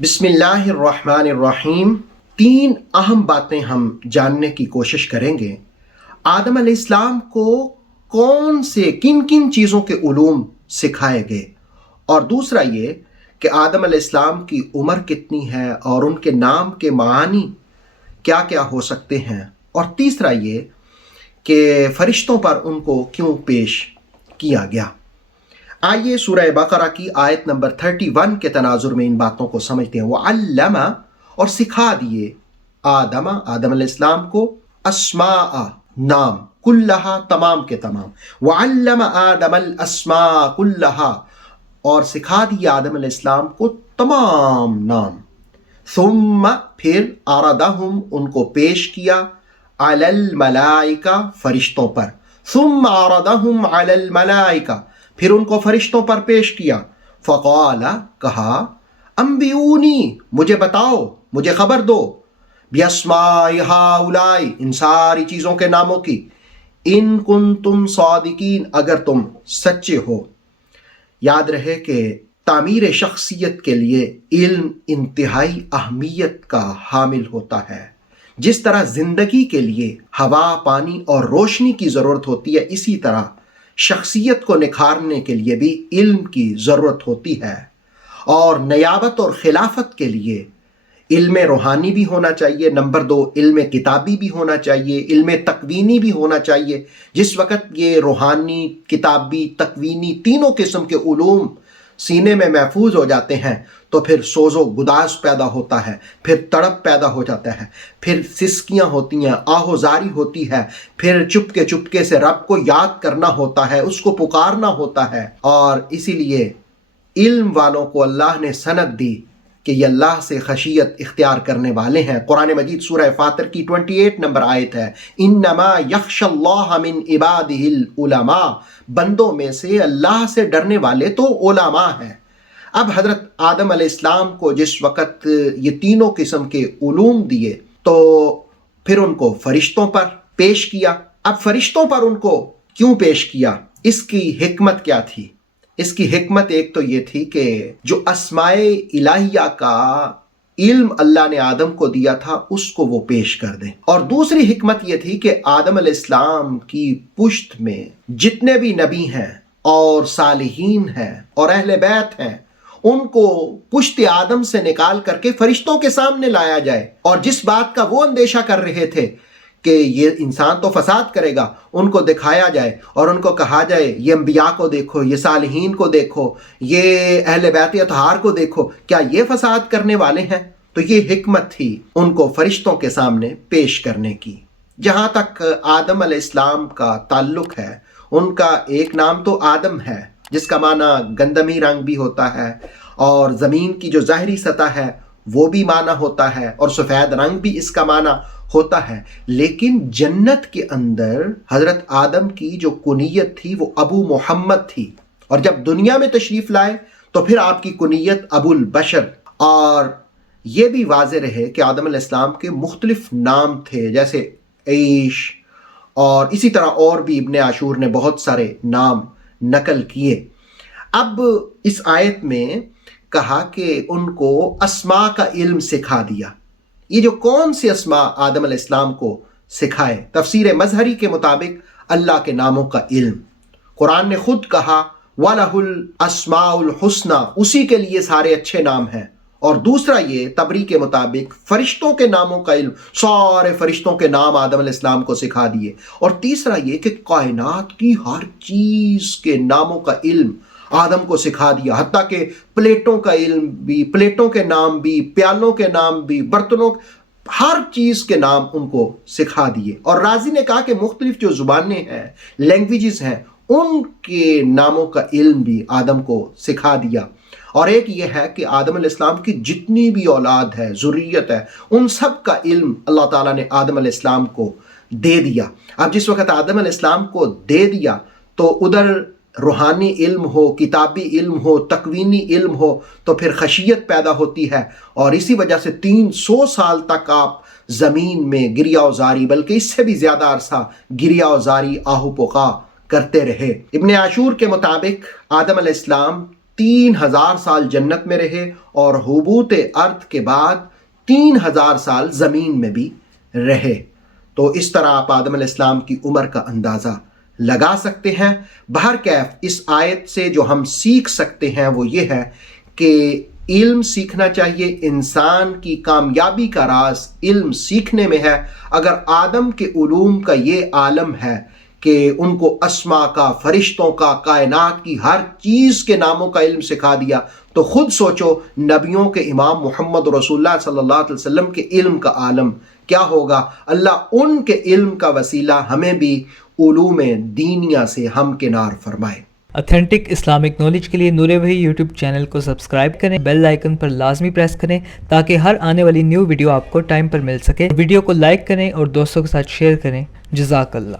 بسم اللہ الرحمن الرحیم۔ تین اہم باتیں ہم جاننے کی کوشش کریں گے۔ آدم علیہ السلام کو کن کن چیزوں کے علوم سکھائے گئے، اور دوسرا یہ کہ آدم علیہ السلام کی عمر کتنی ہے اور ان کے نام کے معانی کیا کیا ہو سکتے ہیں، اور تیسرا یہ کہ فرشتوں پر ان کو کیوں پیش کیا گیا۔ آئیے سورہ بقرہ کی آیت نمبر 31 کے تناظر میں ان باتوں کو سمجھتے ہیں۔ وَعَلَّمَ، اور سکھا دیے، آدم علیہ السلام کو، اسماء، نام، کلہا، تمام کے تمام۔ وَعَلَّمَ آدَمَ الْأَسْمَاءَ كُلَّهَا، اور سکھا دیا آدم علیہ السلام کو تمام نام۔ ثم، پھر، عرضہم، ان کو پیش کیا، علی الملائکہ، فرشتوں پر۔ ثم عرضہم علی الملائکہ، پھر ان کو فرشتوں پر پیش کیا۔ فقال، کہا، انبئونی، مجھے بتاؤ، مجھے خبر دو، باسماء ہؤلاء، ان ساری چیزوں کے ناموں کی، ان کنتم صادقین، اگر تم سچے ہو۔ یاد رہے کہ تعمیر شخصیت کے لیے علم انتہائی اہمیت کا حامل ہوتا ہے۔ جس طرح زندگی کے لیے ہوا، پانی اور روشنی کی ضرورت ہوتی ہے، اسی طرح شخصیت کو نکھارنے کے لیے بھی علم کی ضرورت ہوتی ہے، اور نیابت اور خلافت کے لیے علم روحانی بھی ہونا چاہیے، نمبر 2 علم کتابی بھی ہونا چاہیے، علم تکوینی بھی ہونا چاہیے۔ جس وقت یہ روحانی، کتابی، تکوینی تینوں قسم کے علوم سینے میں محفوظ ہو جاتے ہیں تو پھر سوز و گداز پیدا ہوتا ہے، پھر تڑپ پیدا ہو جاتا ہے، پھر سسکیاں ہوتی ہیں، آہوزاری ہوتی ہے، پھر چپکے سے رب کو یاد کرنا ہوتا ہے، اس کو پکارنا ہوتا ہے۔ اور اسی لیے علم والوں کو اللہ نے سند دی کہ یہ اللہ سے خشیت اختیار کرنے والے ہیں۔ قرآن مجید سورہ فاطر کی 28 نمبر آیت ہے، انما یخش اللہ من عبادہ العلماء، بندوں میں سے اللہ سے ڈرنے والے تو علماء ہیں۔ اب حضرت آدم علیہ السلام کو جس وقت یہ تینوں قسم کے علوم دیے تو پھر ان کو فرشتوں پر پیش کیا۔ اب فرشتوں پر ان کو کیوں پیش کیا، اس کی حکمت کیا تھی؟ اس کی حکمت ایک تو یہ تھی کہ جو اسماء الہیہ کا علم اللہ نے آدم کو دیا تھا اس کو وہ پیش کر دیں، اور دوسری حکمت یہ تھی کہ آدم علیہ السلام کی پشت میں جتنے بھی نبی ہیں اور صالحین ہیں اور اہل بیت ہیں، ان کو پشت آدم سے نکال کر کے فرشتوں کے سامنے لایا جائے، اور جس بات کا وہ اندیشہ کر رہے تھے کہ یہ انسان تو فساد کرے گا، ان کو دکھایا جائے اور ان کو کہا جائے یہ انبیاء کو دیکھو، یہ صالحین کو دیکھو، یہ اہل بیت اطہار کو دیکھو، کیا یہ فساد کرنے والے ہیں؟ تو یہ حکمت تھی ان کو فرشتوں کے سامنے پیش کرنے کی۔ جہاں تک آدم علیہ السلام کا تعلق ہے، ان کا ایک نام تو آدم ہے، جس کا معنی گندمی رنگ بھی ہوتا ہے، اور زمین کی جو ظاہری سطح ہے وہ بھی معنی ہوتا ہے، اور سفید رنگ بھی اس کا معنی ہوتا ہے۔ لیکن جنت کے اندر حضرت آدم کی جو کنیت تھی وہ ابو محمد تھی، اور جب دنیا میں تشریف لائے تو پھر آپ کی کنیت ابو البشر۔ اور یہ بھی واضح رہے کہ آدم علیہ السلام کے مختلف نام تھے، جیسے عیش، اور اسی طرح اور بھی ابن عاشور نے بہت سارے نام نقل کیے۔ اب اس آیت میں کہا کہ ان کو اسماء کا علم سکھا دیا۔ یہ جو کون سی اسماء آدم علیہ السلام کو سکھائے؟ تفسیر مظہری کے مطابق اللہ کے ناموں کا علم۔ قرآن نے خود کہا وَلَهُ الْأَسْمَاءُ الْحُسْنَى، اسی کے لیے سارے اچھے نام ہیں۔ اور دوسرا یہ تبری کے مطابق فرشتوں کے ناموں کا علم، سارے فرشتوں کے نام آدم علیہ السلام کو سکھا دیے۔ اور تیسرا یہ کہ کائنات کی ہر چیز کے ناموں کا علم آدم کو سکھا دیا، حتیٰ کہ پلیٹوں کا علم بھی، پلیٹوں کے نام بھی، پیالوں کے نام بھی، برتنوں، ہر چیز کے نام ان کو سکھا دیے۔ اور رازی نے کہا کہ مختلف جو زبانیں ہیں، لینگویجز ہیں، ان کے ناموں کا علم بھی آدم کو سکھا دیا۔ اور ایک یہ ہے کہ آدم علیہ السلام کی جتنی بھی اولاد ہے، ذریت ہے، ان سب کا علم اللہ تعالیٰ نے آدم علیہ السلام کو دے دیا۔ اب جس وقت آدم علیہ السلام کو دے دیا تو ادھر روحانی علم ہو، کتابی علم ہو، تکوینی علم ہو، تو پھر خشیت پیدا ہوتی ہے، اور اسی وجہ سے 300 سال تک آپ زمین میں گریہ وزاری، بلکہ اس سے بھی زیادہ عرصہ گریہ وزاری، آہو پکا کرتے رہے۔ ابن عاشور کے مطابق آدم علیہ السلام 3000 سال جنت میں رہے اور حبوط ارض کے بعد 3000 سال زمین میں بھی رہے۔ تو اس طرح آپ آدم علیہ السلام کی عمر کا اندازہ لگا سکتے ہیں۔ بہرکیف اس آیت سے جو ہم سیکھ سکتے ہیں وہ یہ ہے کہ علم سیکھنا چاہیے۔ انسان کی کامیابی کا راز علم سیکھنے میں ہے۔ اگر آدم کے علوم کا یہ عالم ہے کہ ان کو اسما کا، فرشتوں کا، کائنات کی ہر چیز کے ناموں کا علم سکھا دیا، تو خود سوچو نبیوں کے امام محمد رسول اللہ صلی اللہ علیہ وسلم کے علم کا عالم کیا ہوگا۔ اللہ ان کے علم کا وسیلہ ہمیں بھی علوم دینیا سے ہمکنار فرمائے۔ اتھینٹک اسلامک نالج کے لیے نور وحی یوٹیوب چینل کو سبسکرائب کریں، بیل آئیکن پر لازمی پریس کریں تاکہ ہر آنے والی نیو ویڈیو آپ کو ٹائم پر مل سکے۔ ویڈیو کو لائک کریں اور دوستوں کے ساتھ شیئر کریں۔ جزاک اللہ۔